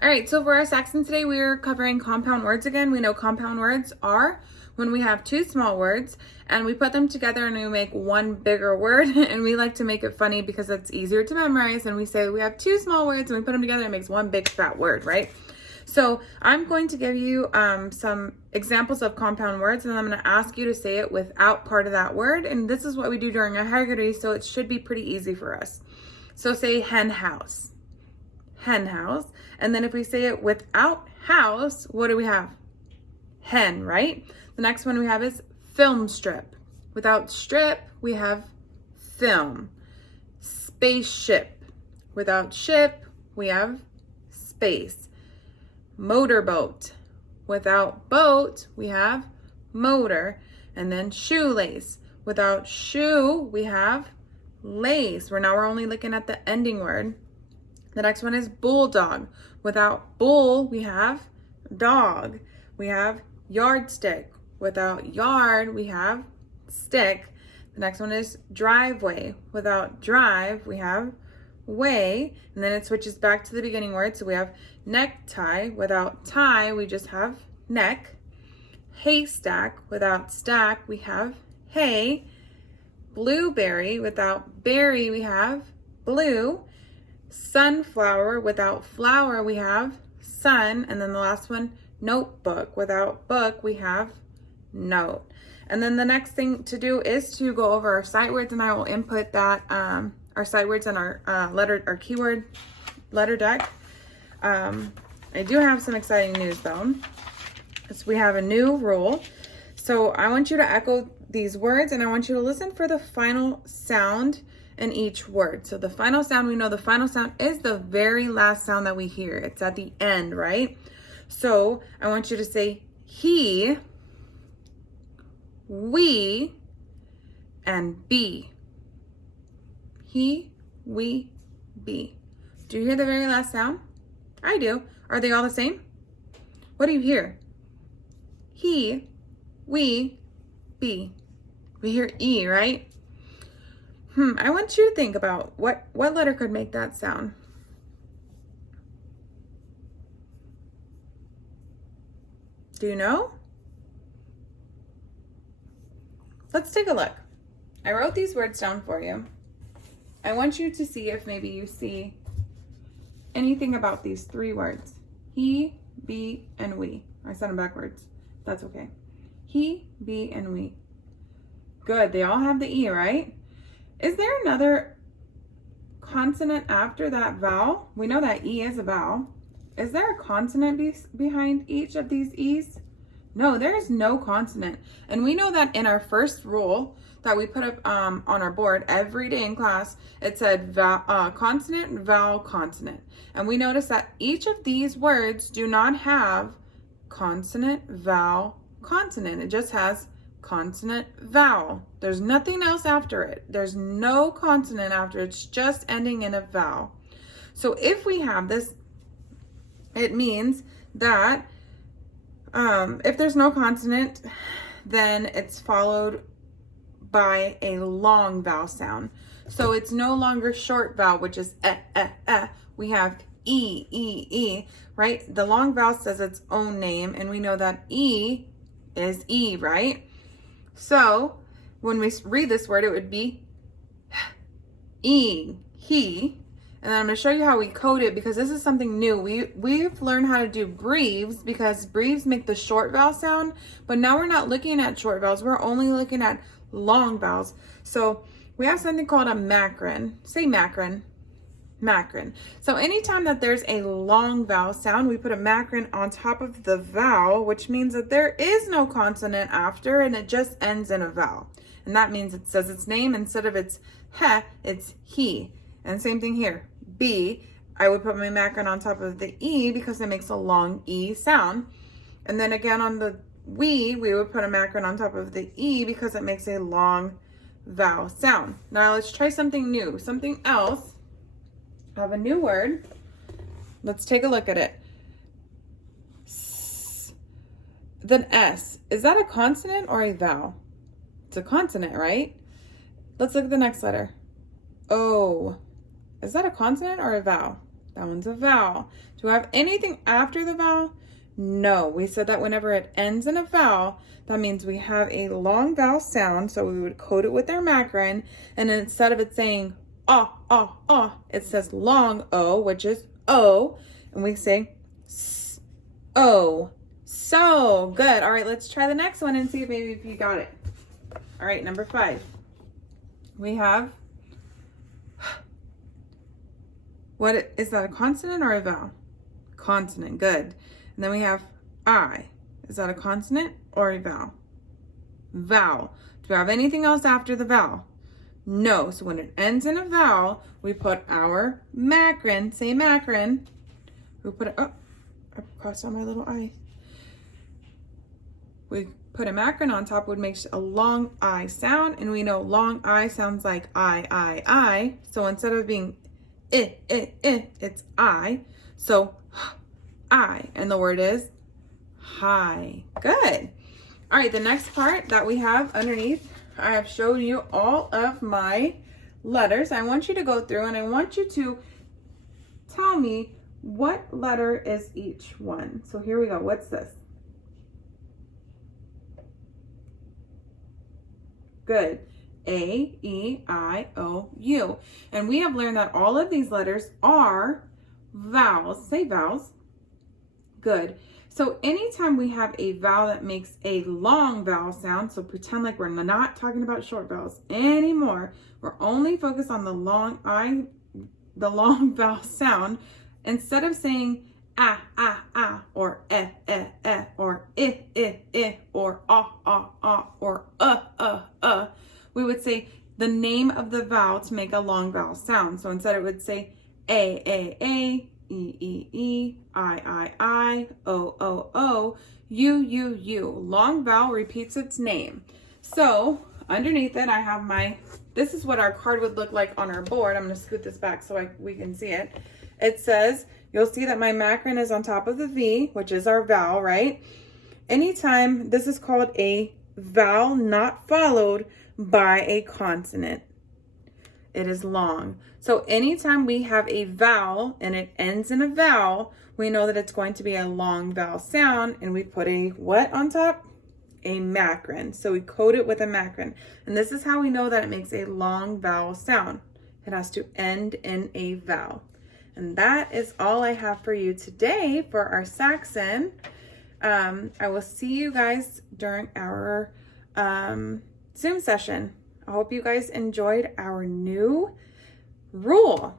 All right, so for our Saxon today, we're covering compound words again. We know compound words are when we have two small words and we put them together and we make one bigger word. And we like to make it funny because it's easier to memorize. And we say we have two small words and we put them together and it makes one big fat word, right? So I'm going to give you some examples of compound words, and I'm going to ask you to say it without part of that word. And this is what we do during a Haggerty, so it should be pretty easy for us. So say hen house. Hen house. And then if we say it without house, what do we have? Hen, right? The next one we have is film strip. Without strip, we have film. Spaceship. Without ship, we have space. Motorboat. Without boat, we have motor. And then shoelace. Without shoe, we have lace. We're only looking at the ending word. The next one is bulldog. Without bull, we have dog. We have yardstick. Without yard, we have stick. The next one is driveway. Without drive, we have way. And then it switches back to the beginning word. So we have necktie. Without tie, we just have neck. Haystack. Without stack, we have hay. Blueberry. Without berry, we have blue. Sunflower. Without flower, we have sun. And then the last one, notebook. Without book, we have note. And then the next thing to do is to go over our sight words, and I will input that our sight words in our keyword letter deck. I do have some exciting news though. So we have a new rule. So I want you to echo these words, and I want you to listen for the final sound in each word. So the final sound, we know the final sound is the very last sound that we hear. It's at the end, right? So I want you to say he, we, and be. He, we, be. Do you hear the very last sound? I do. Are they all the same? What do you hear? He, we, be. We hear E, right? I want you to think about what letter could make that sound. Do you know? Let's take a look. I wrote these words down for you. I want you to see if maybe you see anything about these three words. He, be, and we. I said them backwards. That's okay. He, be, and we. Good. They all have the E, right? Is there another consonant after that vowel? We know that E is a vowel. Is there a consonant behind each of these E's? No, there is no consonant. And we know that in our first rule that we put up on our board every day in class, it said consonant, vowel, consonant. And we notice that each of these words do not have consonant, vowel, consonant. It just has consonant, vowel. There's nothing else after it. There's no consonant after. It's just ending in a vowel. So if we have this, it means that if there's no consonant, then it's followed by a long vowel sound. So it's no longer short vowel, which is We have E, right? The long vowel says its own name, and we know that E is E, right? So when we read this word, it would be he. And then I'm going to show you how we code it, because this is something new. We've learned how to do breves, because breves make the short vowel sound, but now we're not looking at short vowels. We're only looking at long vowels. So we have something called a macron. Say macron. Macron. So anytime that there's a long vowel sound, we put a macron on top of the vowel, which means that there is no consonant after, and it just ends in a vowel. And that means it says its name. Instead of its it's he. And same thing here. B, I would put my macron on top of the E because it makes a long E sound. And then again on the we would put a macron on top of the E because it makes a long vowel sound. Now let's try something new, something else. I have a new word. Let's take a look at it. Then S. Is that a consonant or a vowel? It's a consonant, right? Let's look at the next letter. O. Is that a consonant or a vowel? That one's a vowel. Do I have anything after the vowel? No. We said that whenever it ends in a vowel, that means we have a long vowel sound, so we would code it with our macron, and then instead of it saying it says long O, which is O, and we say S, O. So, good. All right, let's try the next one and see if maybe if you got it. All right, number 5. We have, what is that, a consonant or a vowel? Consonant, good. And then we have I. Is that a consonant or a vowel? Vowel. Do we have anything else after the vowel? No. So when it ends in a vowel, we put our macron. Say macron. We put it, oh, I crossed out my little I. We put a macron on top, would make a long I sound, and we know long I sounds like I. So instead of being it's I. So I, and the word is high. Good. All right, the next part that we have underneath, I have shown you all of my letters. I want you to go through and I want you to tell me what letter is each one. So here we go. What's this? Good. A, E, I, O, U. And we have learned that all of these letters are vowels. Say vowels. Good. So anytime we have a vowel that makes a long vowel sound, so pretend like we're not talking about short vowels anymore. We're only focused on the long vowel sound. Instead of saying or or or or we would say the name of the vowel to make a long vowel sound. So instead it would say A, E, I, O, U. Long vowel repeats its name. So underneath it, I have this is what our card would look like on our board. I'm going to scoot this back so we can see it. It says, you'll see that my macron is on top of the V, which is our vowel, right? Anytime, this is called a vowel not followed by a consonant. It is long. So anytime we have a vowel and it ends in a vowel, we know that it's going to be a long vowel sound, and we put a what on top? A macron. So we code it with a macron. And this is how we know that it makes a long vowel sound. It has to end in a vowel. And that is all I have for you today for our Saxon. I will see you guys during our Zoom session. I hope you guys enjoyed our new rule.